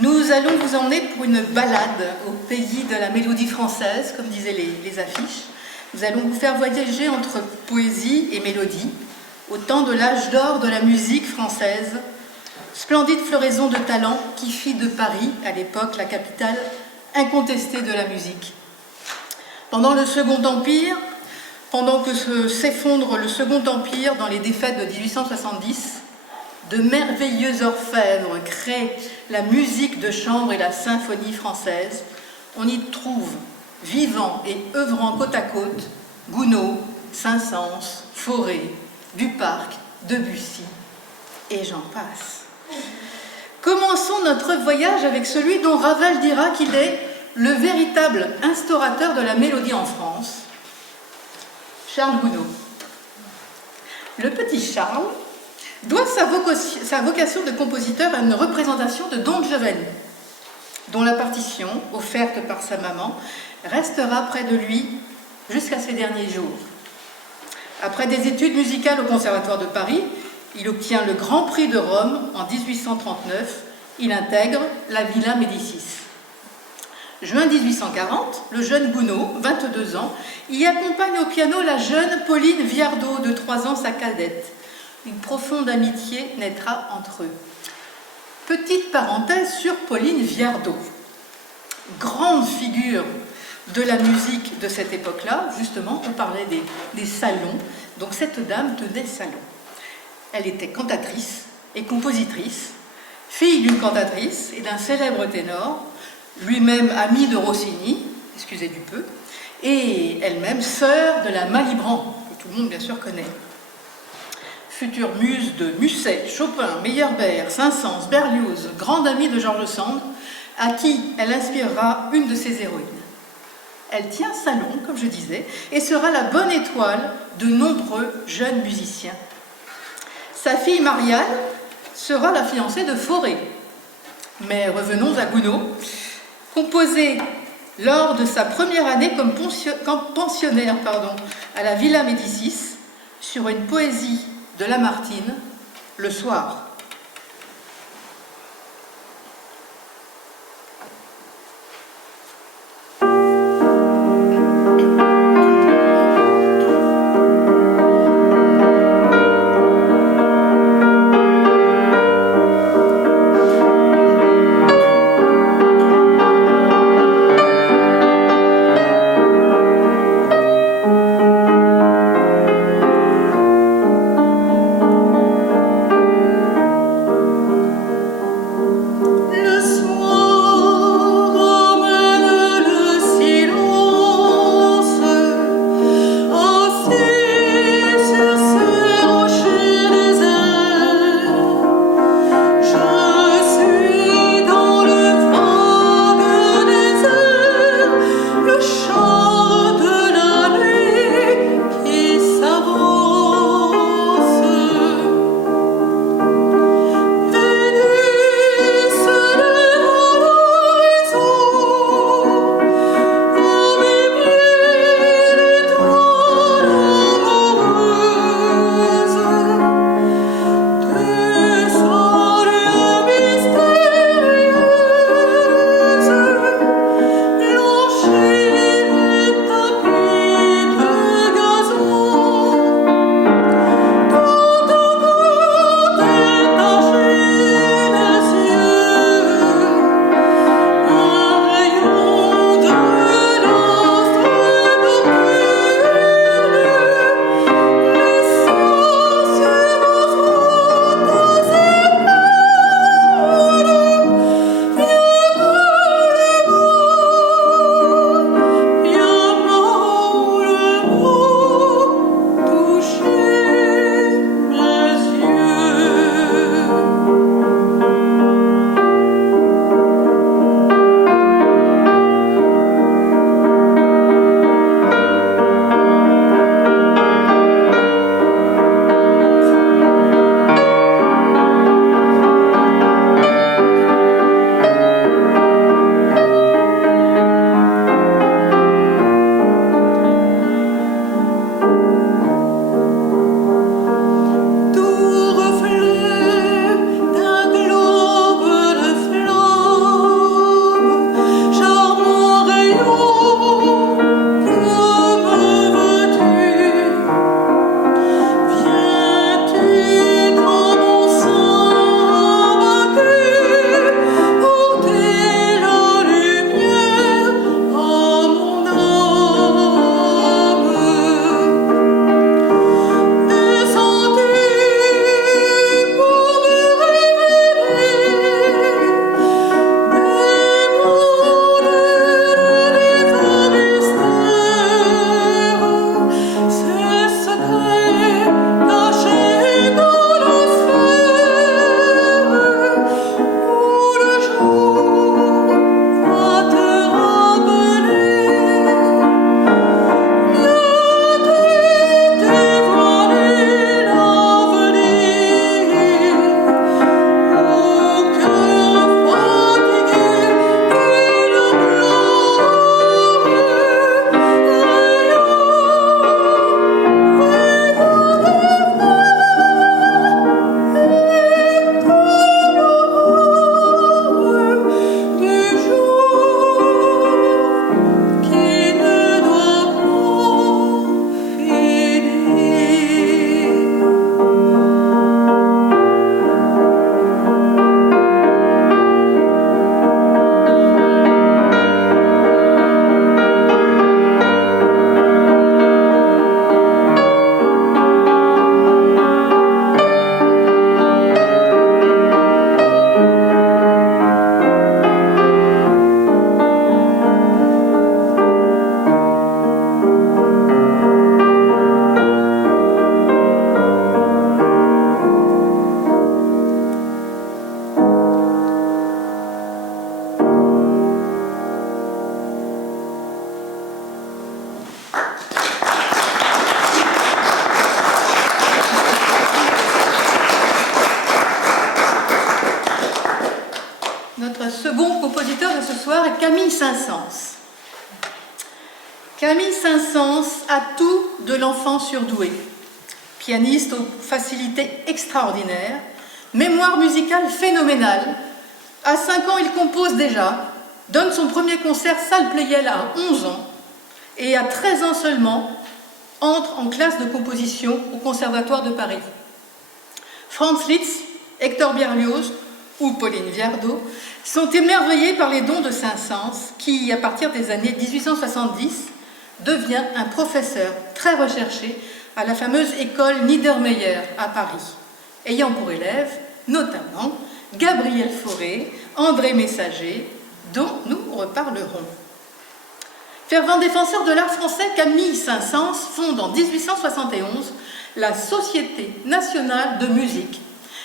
Nous allons vous emmener pour une balade au pays de la mélodie française, comme disaient les affiches. Nous allons vous faire voyager entre poésie et mélodie, au temps de l'âge d'or de la musique française, splendide floraison de talent qui fit de Paris, à l'époque, la capitale incontestée de la musique. Pendant le Second Empire, pendant que s'effondre le Second Empire dans les défaites de 1870, de merveilleux orfèvres créent la musique de chambre et la symphonie française. On y trouve, vivant et œuvrant côte à côte, Gounod, Saint-Saëns, Fauré, Duparc, Debussy, et j'en passe. Commençons notre voyage avec celui dont Ravel dira qu'il est le véritable instaurateur de la mélodie en France, Charles Gounod. Le petit Charles doit sa vocation de compositeur à une représentation de Don Giovanni, dont la partition, offerte par sa maman, restera près de lui jusqu'à ses derniers jours. Après des études musicales au Conservatoire de Paris, il obtient le Grand Prix de Rome en 1839. Il intègre la Villa Médicis. Juin 1840, le jeune Gounod, 22 ans, y accompagne au piano la jeune Pauline Viardot, de 3 ans, sa cadette. Une profonde amitié naîtra entre eux. Petite parenthèse sur Pauline Viardot. Grande figure de la musique de cette époque-là, justement, on parlait des salons, donc cette dame tenait salon. Elle était cantatrice et compositrice, fille d'une cantatrice et d'un célèbre ténor, lui-même ami de Rossini, excusez du peu, et elle-même sœur de la Malibran, que tout le monde bien sûr connaît. Future muse de Musset, Chopin, Meyerbeer, Saint-Saëns, Berlioz, grande amie de George Sand, à qui elle inspirera une de ses héroïnes. Elle tient salon, comme je disais, et sera la bonne étoile de nombreux jeunes musiciens. Sa fille Marianne sera la fiancée de Fauré. Mais revenons à Gounod, composé lors de sa première année comme pensionnaire à la Villa Médicis, sur une poésie de Lamartine, Le soir. Notre second compositeur de ce soir est Camille Saint-Saëns. Camille Saint-Saëns a tout de l'enfant surdoué. Pianiste aux facilités extraordinaires, mémoire musicale phénoménale. À 5 ans, il compose déjà, donne son premier concert salle Pleyel à 11 ans et à 13 ans seulement, entre en classe de composition au Conservatoire de Paris. Franz Liszt, Hector Berlioz ou Pauline Viardot sont émerveillés par les dons de Saint-Saëns qui, à partir des années 1870, devient un professeur très recherché à la fameuse école Niedermeyer à Paris, ayant pour élèves notamment Gabriel Fauré, André Messager, dont nous reparlerons. Fervent défenseur de l'art français, Camille Saint-Saëns fonde en 1871 la Société nationale de musique,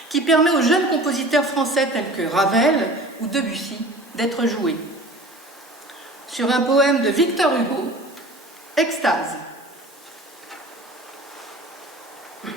qui permet aux jeunes compositeurs français tels que Ravel ou Debussy d'être joués. Sur un poème de Victor Hugo, Extase. Puis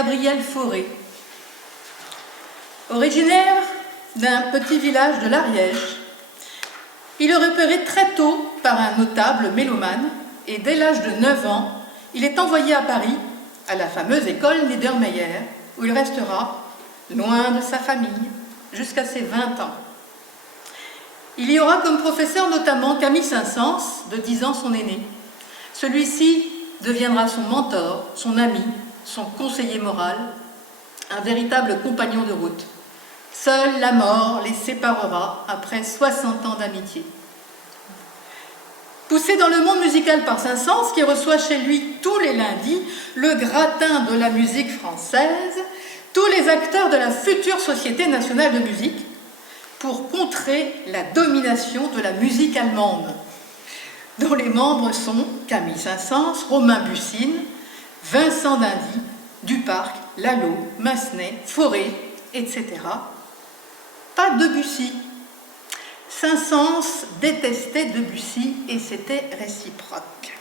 Gabriel Fauré. Originaire d'un petit village de l'Ariège, il est repéré très tôt par un notable mélomane et dès l'âge de 9 ans, il est envoyé à Paris, à la fameuse école Niedermeyer, où il restera loin de sa famille jusqu'à ses 20 ans. Il y aura comme professeur notamment Camille Saint-Saëns, de 10 ans son aîné. Celui-ci deviendra son mentor, son ami, son conseiller moral, un véritable compagnon de route. Seule la mort les séparera après 60 ans d'amitié. Poussé dans le monde musical par Saint-Saëns, qui reçoit chez lui tous les lundis le gratin de la musique française, tous les acteurs de la future Société nationale de musique, pour contrer la domination de la musique allemande, dont les membres sont Camille Saint-Saëns, Romain Bussine, Vincent d'Indy, Duparc, Lalo, Massenet, Fauré, etc. Pas Debussy. Saint-Saëns détestait Debussy et c'était réciproque.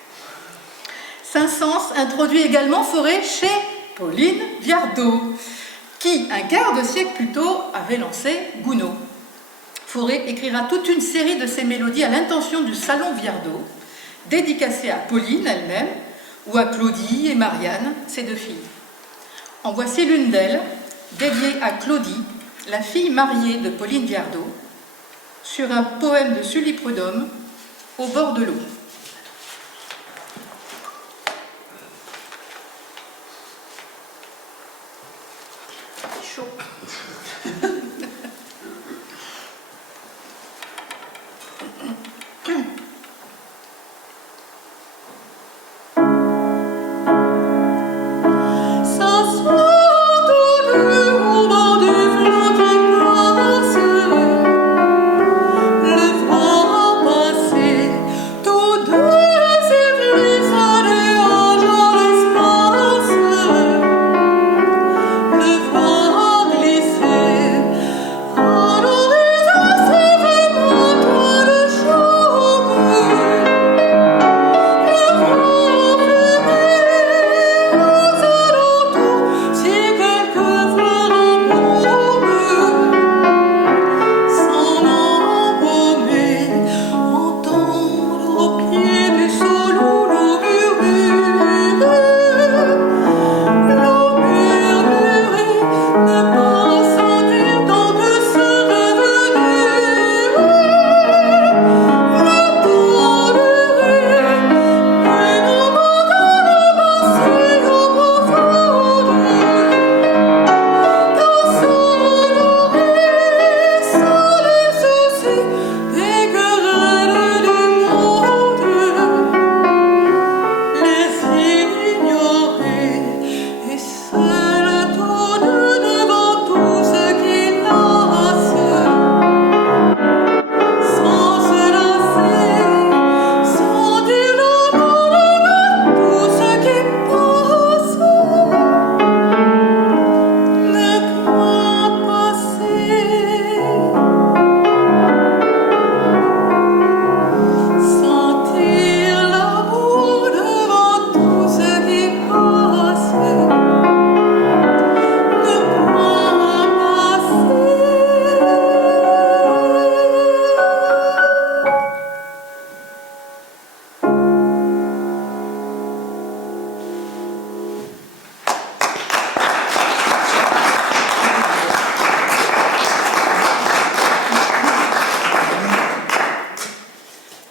Saint-Saëns introduit également Fauré chez Pauline Viardot, qui, un quart de siècle plus tôt, avait lancé Gounod. Fauré écrira toute une série de ses mélodies à l'intention du Salon Viardot, dédicacées à Pauline elle-même ou à Claudie et Marianne, ses deux filles. En voici l'une d'elles, dédiée à Claudie, la fille mariée de Pauline Viardot, sur un poème de Sully Prudhomme, Au bord de l'eau. Chaud.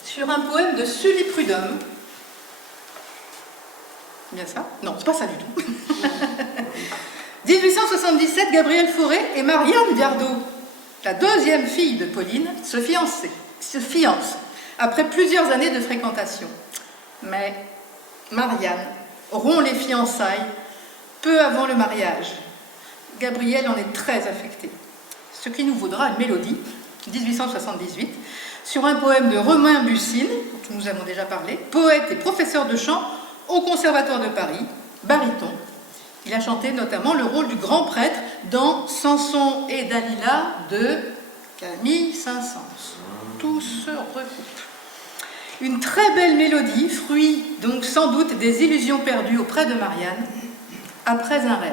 Sur un poème de Sully Prudhomme. Bien ça? Non, c'est pas ça du tout. 1877, Gabriel Fauré et Marianne Viardot, la deuxième fille de Pauline, se fiancent après plusieurs années de fréquentation. Mais Marianne rompt les fiançailles peu avant le mariage. Gabriel en est très affecté, ce qui nous vaudra une mélodie, 1878, sur un poème de Romain Bussine, dont nous avons déjà parlé, poète et professeur de chant au Conservatoire de Paris, baryton. Il a chanté notamment le rôle du grand prêtre dans Samson et Dalila de Camille Saint-Saëns. Tout se recoupe. Une très belle mélodie, fruit donc sans doute des illusions perdues auprès de Marianne, après un rêve.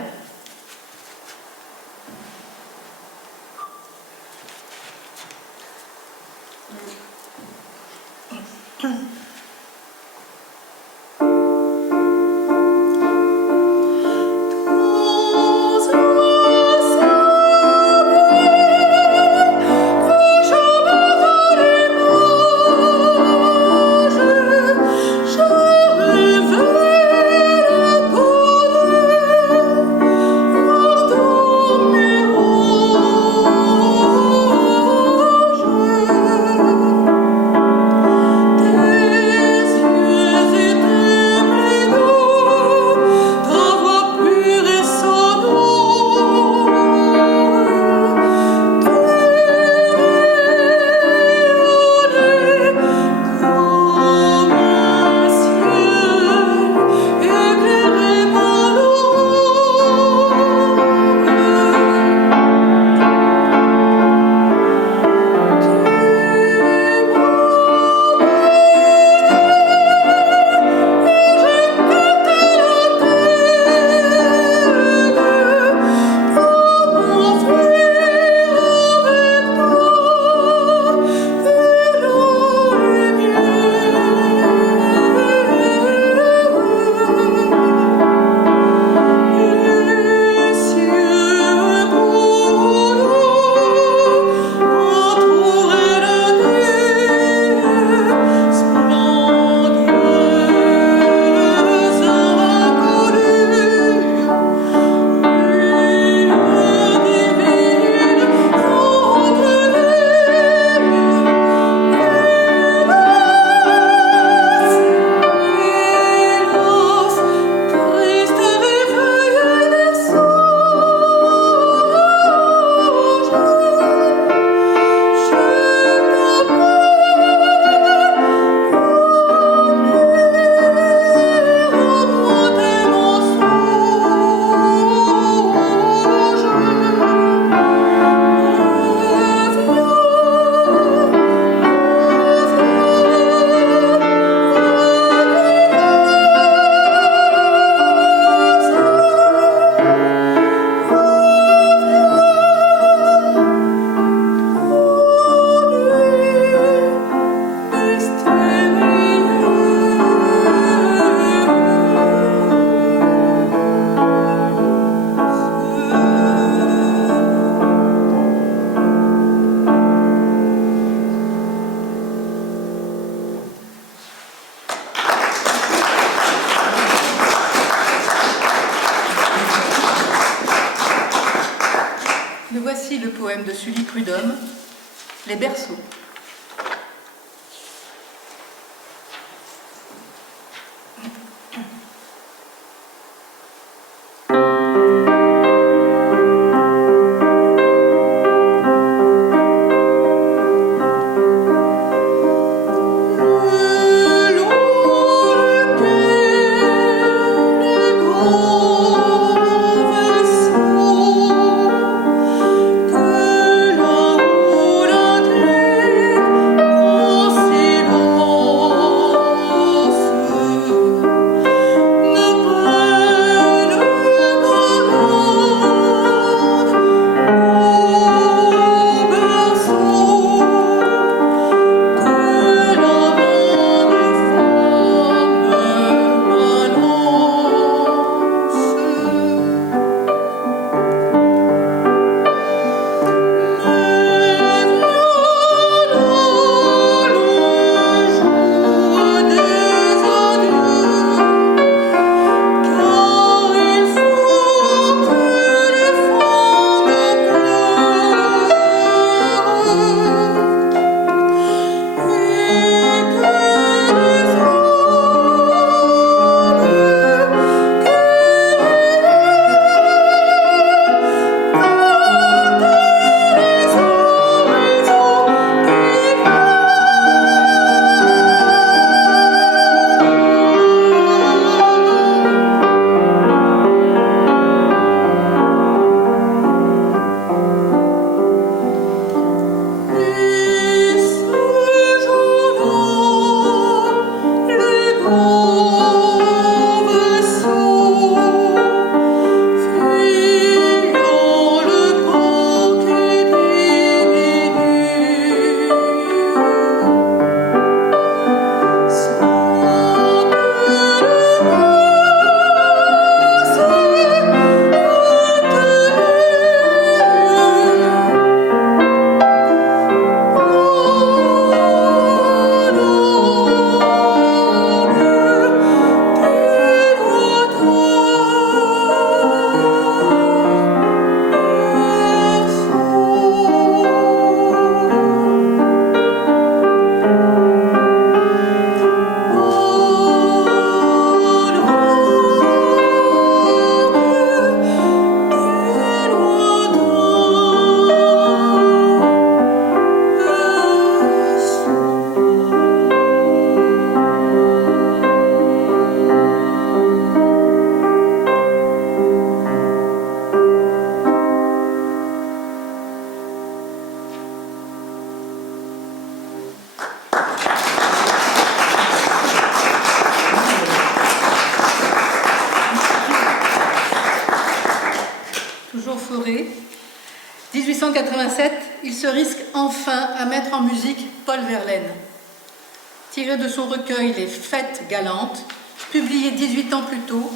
le poème de Sully Prudhomme, Les berceaux. Toujours Fauré. 1887, il se risque enfin à mettre en musique Paul Verlaine. Tiré de son recueil Les Fêtes galantes, publié 18 ans plus tôt,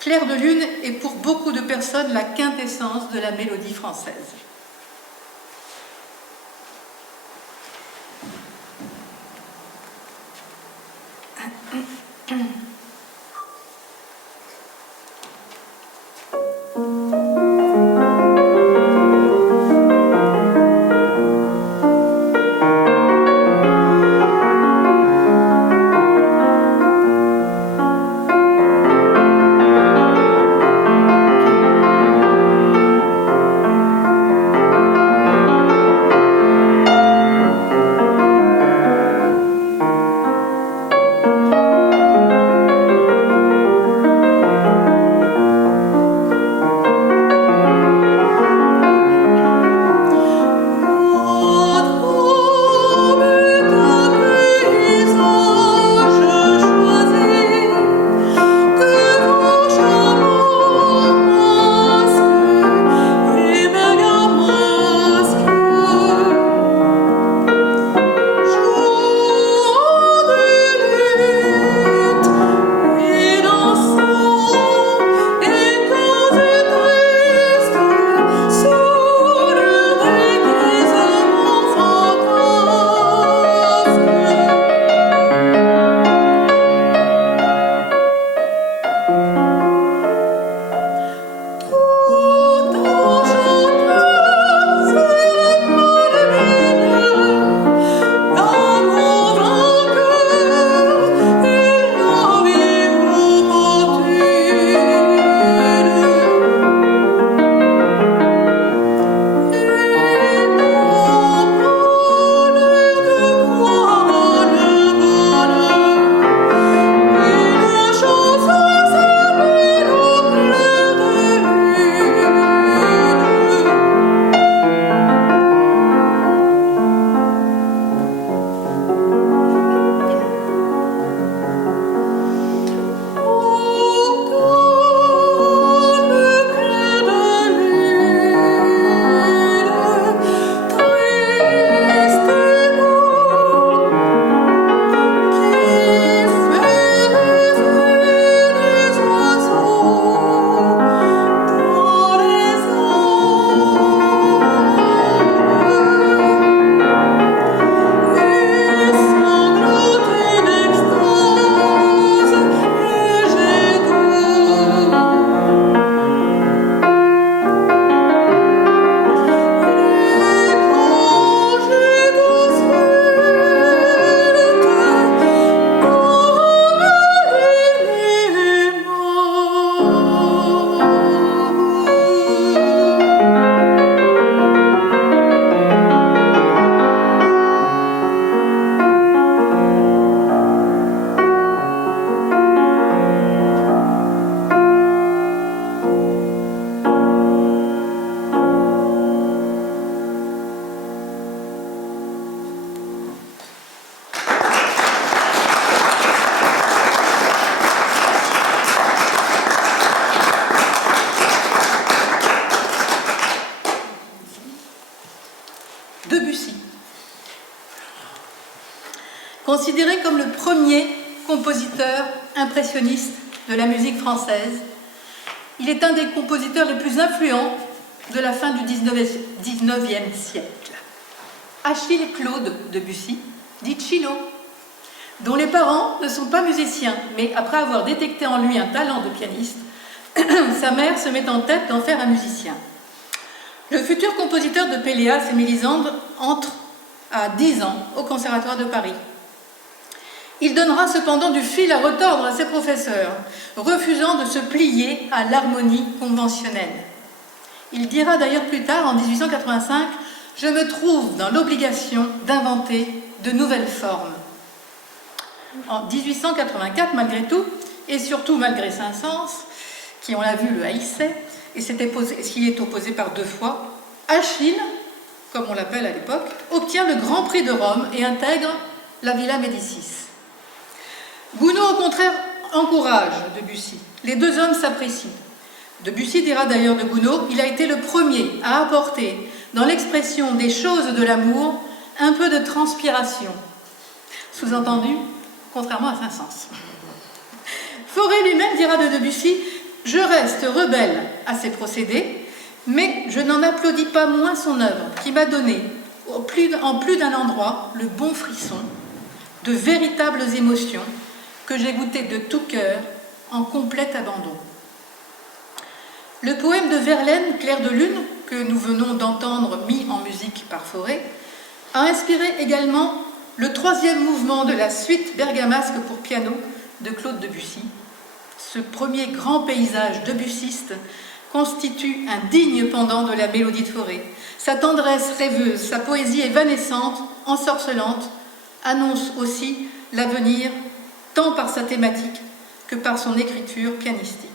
Clair de lune est pour beaucoup de personnes la quintessence de la mélodie française. Considéré comme le premier compositeur impressionniste de la musique française, il est un des compositeurs les plus influents de la fin du XIXe siècle. Achille Claude Debussy, dit Chilo, dont les parents ne sont pas musiciens, mais après avoir détecté en lui un talent de pianiste, sa mère se met en tête d'en faire un musicien. Le futur compositeur de Péléas et Mélisande entre à 10 ans au Conservatoire de Paris. Il donnera cependant du fil à retordre à ses professeurs, refusant de se plier à l'harmonie conventionnelle. Il dira d'ailleurs plus tard, en 1885, « Je me trouve dans l'obligation d'inventer de nouvelles formes ». En 1884, malgré tout, et surtout malgré Saint-Saëns, qui, on l'a vu, le haïssait, et s'y est opposé par 2 fois, Achille, comme on l'appelle à l'époque, obtient le Grand Prix de Rome et intègre la Villa Médicis. Gounod, au contraire, encourage Debussy. Les 2 hommes s'apprécient. Debussy dira d'ailleurs de Gounod, il a été le premier à apporter dans l'expression des choses de l'amour un peu de transpiration. Sous-entendu, contrairement à Saint-Saëns. Fauré lui-même dira de Debussy, je reste rebelle à ses procédés, mais je n'en applaudis pas moins son œuvre, qui m'a donné, en plus d'un endroit, le bon frisson, de véritables émotions que j'ai goûtées de tout cœur, en complet abandon. Le poème de Verlaine, Clair de lune, que nous venons d'entendre mis en musique par Fauré, a inspiré également le 3e mouvement de la suite bergamasque pour piano de Claude Debussy. Ce premier grand paysage debussiste constitue un digne pendant de la mélodie de Fauré. Sa tendresse rêveuse, sa poésie évanescente, ensorcelante, annonce aussi l'avenir tant par sa thématique que par son écriture pianistique.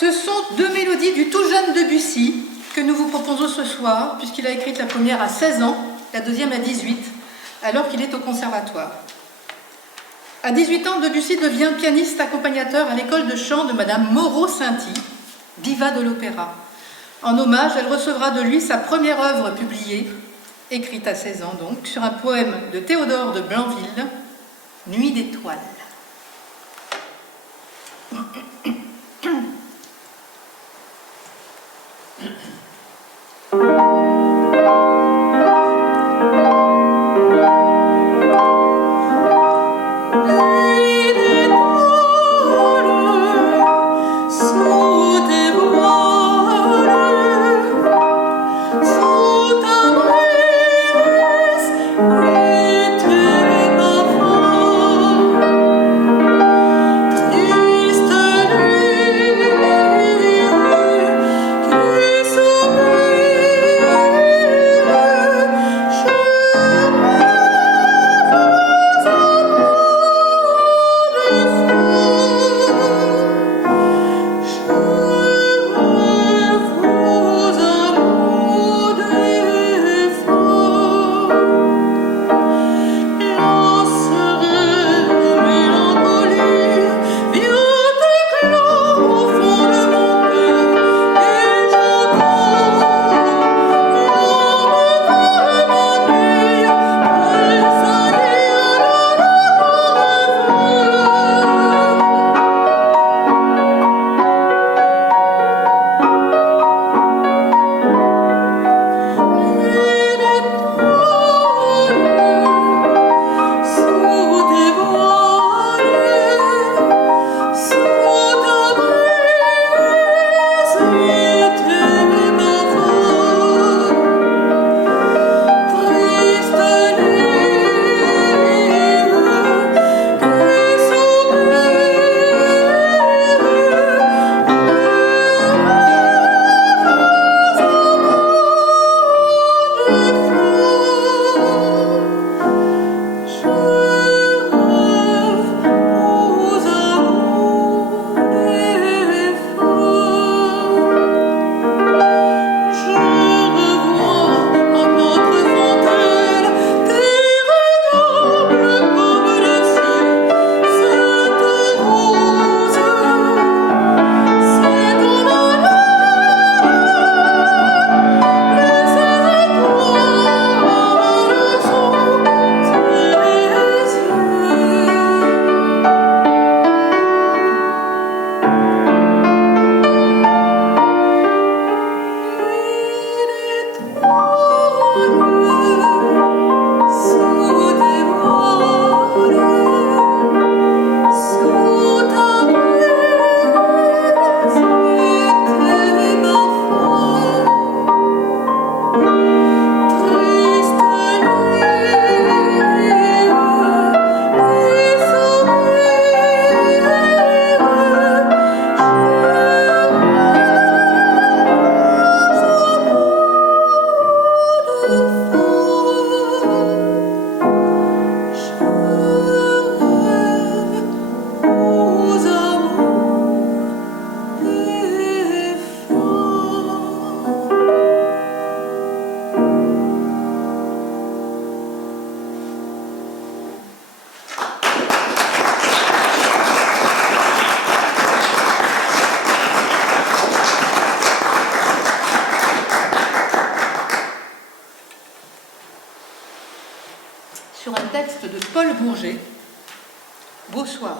Ce sont deux mélodies du tout jeune Debussy que nous vous proposons ce soir, puisqu'il a écrit la première à 16 ans, la deuxième à 18, alors qu'il est au conservatoire. À 18 ans, Debussy devient pianiste accompagnateur à l'école de chant de Madame Moreau-Sainty, diva de l'opéra. En hommage, elle recevra de lui sa première œuvre publiée, écrite à 16 ans donc, sur un poème de Théodore de Blainville, Nuit d'étoiles. Triste nuit, geste de Paul Bourget. Beau soir.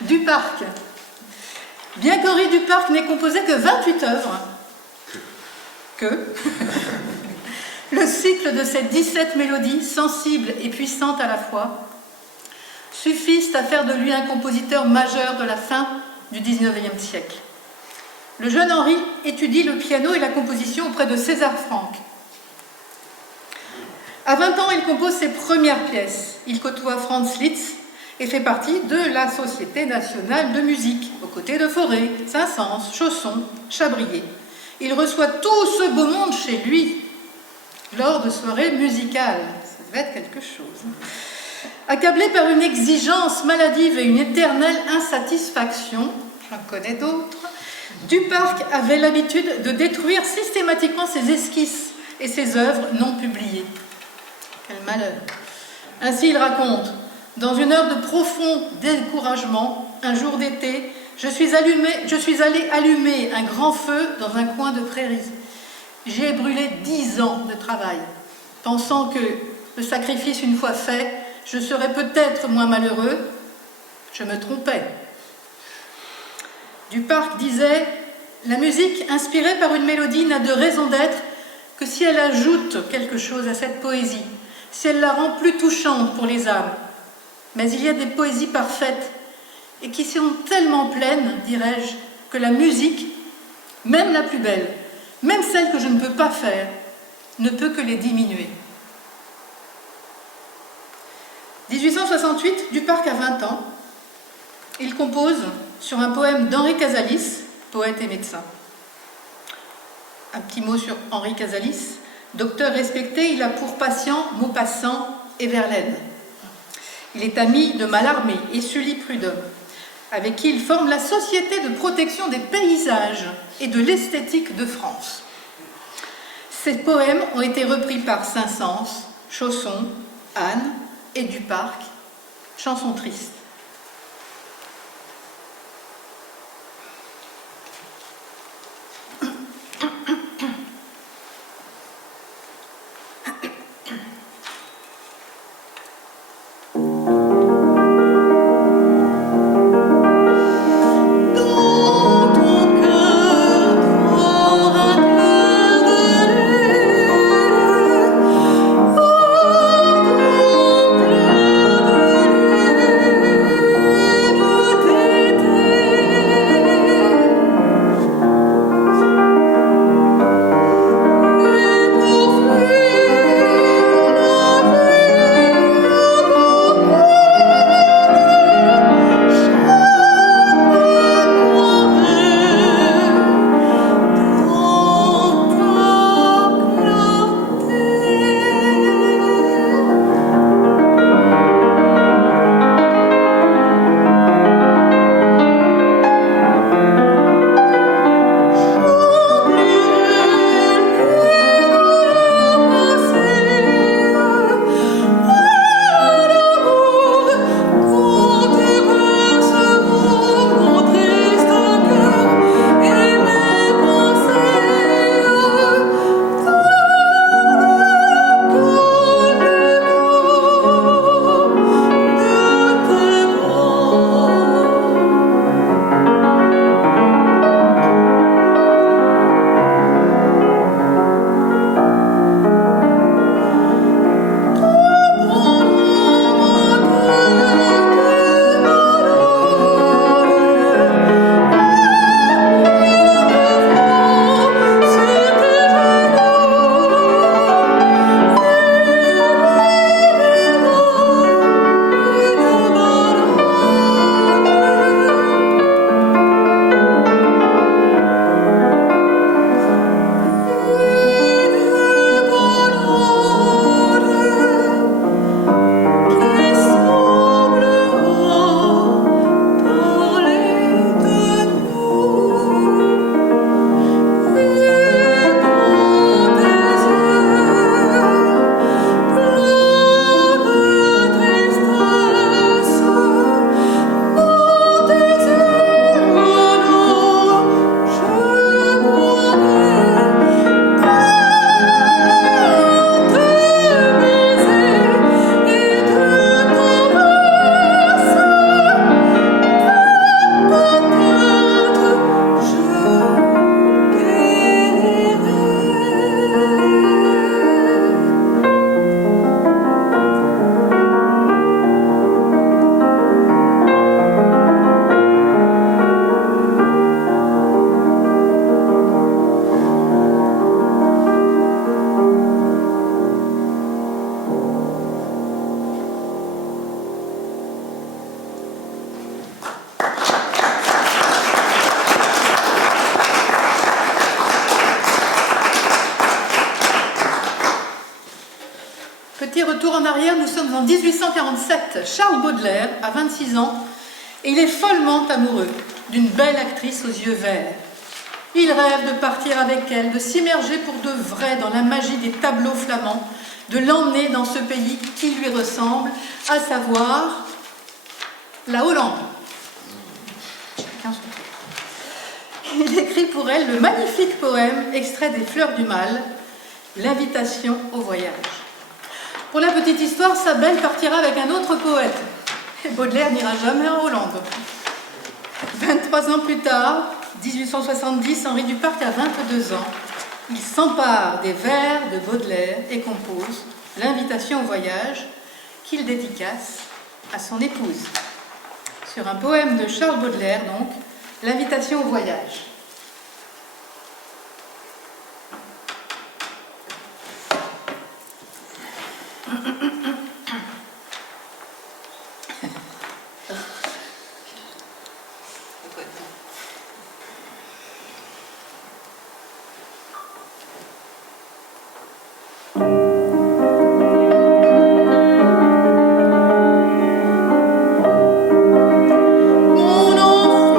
Duparc. Bien qu'Henri Duparc n'ait composé que 28 œuvres, le cycle de ces 17 mélodies, sensibles et puissantes à la fois, suffisent à faire de lui un compositeur majeur de la fin du XIXe siècle. Le jeune Henri étudie le piano et la composition auprès de César Franck. À 20 ans, il compose ses premières pièces. Il côtoie Franz Liszt et fait partie de la Société nationale de musique, aux côtés de Fauré, Saint-Saëns, Chausson, Chabrier. Il reçoit tout ce beau monde chez lui lors de soirées musicales. Ça devait être quelque chose. Accablé par une exigence maladive et une éternelle insatisfaction, j'en connais d'autres, Duparc avait l'habitude de détruire systématiquement ses esquisses et ses œuvres non publiées. Quel malheur! Ainsi il raconte: dans une heure de profond découragement, un jour d'été, je suis allé allumer un grand feu dans un coin de prairie. J'ai brûlé 10 ans de travail, pensant que le sacrifice une fois fait, je serais peut-être moins malheureux. Je me trompais. Duparc disait: la musique inspirée par une mélodie n'a de raison d'être que si elle ajoute quelque chose à cette poésie, si elle la rend plus touchante pour les âmes. Mais il y a des poésies parfaites et qui sont tellement pleines, dirais-je, que la musique, même la plus belle, même celle que je ne peux pas faire, ne peut que les diminuer. 1868, Duparc a 20 ans. Il compose sur un poème d'Henri Casalis, poète et médecin. Un petit mot sur Henri Casalis. Docteur respecté, il a pour patient Maupassant et Verlaine. Il est ami de Mallarmé et Sully Prudhomme, avec qui il forme la Société de protection des paysages et de l'esthétique de France. Ces poèmes ont été repris par Saint-Saëns, Chausson, Anne et Duparc. Chanson triste. en arrière, nous sommes en 1847. Charles Baudelaire a 26 ans et il est follement amoureux d'une belle actrice aux yeux verts. Il rêve de partir avec elle, de s'immerger pour de vrai dans la magie des tableaux flamands, de l'emmener dans ce pays qui lui ressemble, à savoir la Hollande. Chacun son tour. Il écrit pour elle le magnifique poème extrait des Fleurs du Mal, L'invitation au voyage. Pour la petite histoire, sa belle partira avec un autre poète. Et Baudelaire n'ira jamais en Hollande. 23 ans plus tard, 1870, Henri Duparc a 22 ans. Il s'empare des vers de Baudelaire et compose L'invitation au voyage qu'il dédicace à son épouse. Sur un poème de Charles Baudelaire, donc, L'invitation au voyage. Mon enfant,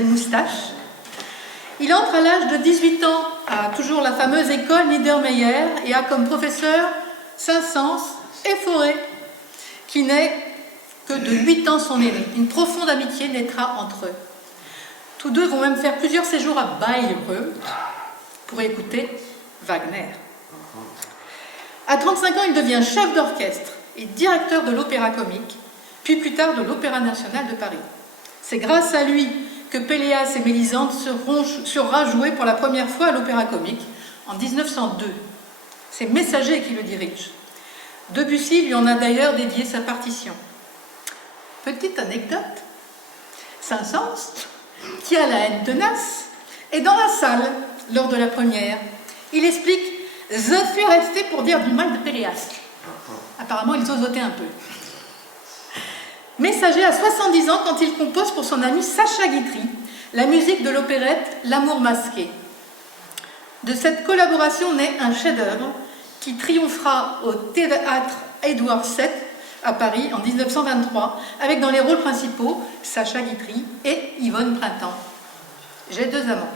belle moustache. Il entre à l'âge de 18 ans à toujours la fameuse école Niedermeyer et a comme professeur Saint-Saëns et Fauré, qui n'est que de 8 ans son aîné. Une profonde amitié naîtra entre eux. Tous deux vont même faire plusieurs séjours à Bayreuth pour écouter Wagner. À 35 ans, il devient chef d'orchestre et directeur de l'Opéra Comique, puis plus tard de l'Opéra National de Paris. C'est grâce à lui que Péléas et Mélisande sera joué pour la première fois à l'Opéra Comique en 1902. C'est Messager qui le dirige. Debussy lui en a d'ailleurs dédié sa partition. Petite anecdote, Saint-Saëns, qui a la haine tenace, est dans la salle lors de la première. Il explique « Je suis resté pour dire du mal de Péléas ». Apparemment, il zozotait un peu. Messager a 70 ans quand il compose pour son ami Sacha Guitry la musique de l'opérette L'amour masqué. De cette collaboration naît un chef-d'œuvre qui triomphera au théâtre Édouard VII à Paris en 1923, avec dans les rôles principaux Sacha Guitry et Yvonne Printemps. J'ai deux amants.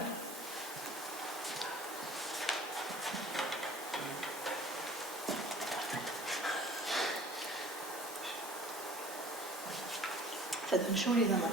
Ça donne chaud les amants.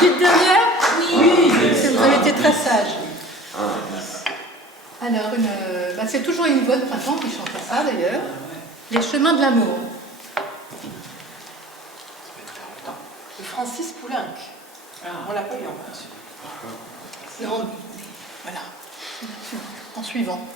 petite dernière? Oui. Vous avez été très sage. Alors, c'est toujours une voix de printemps qui chante ça d'ailleurs. Les chemins de l'amour. De Francis Poulenc. On l'a pas eu en plus. Non, voilà. En suivant.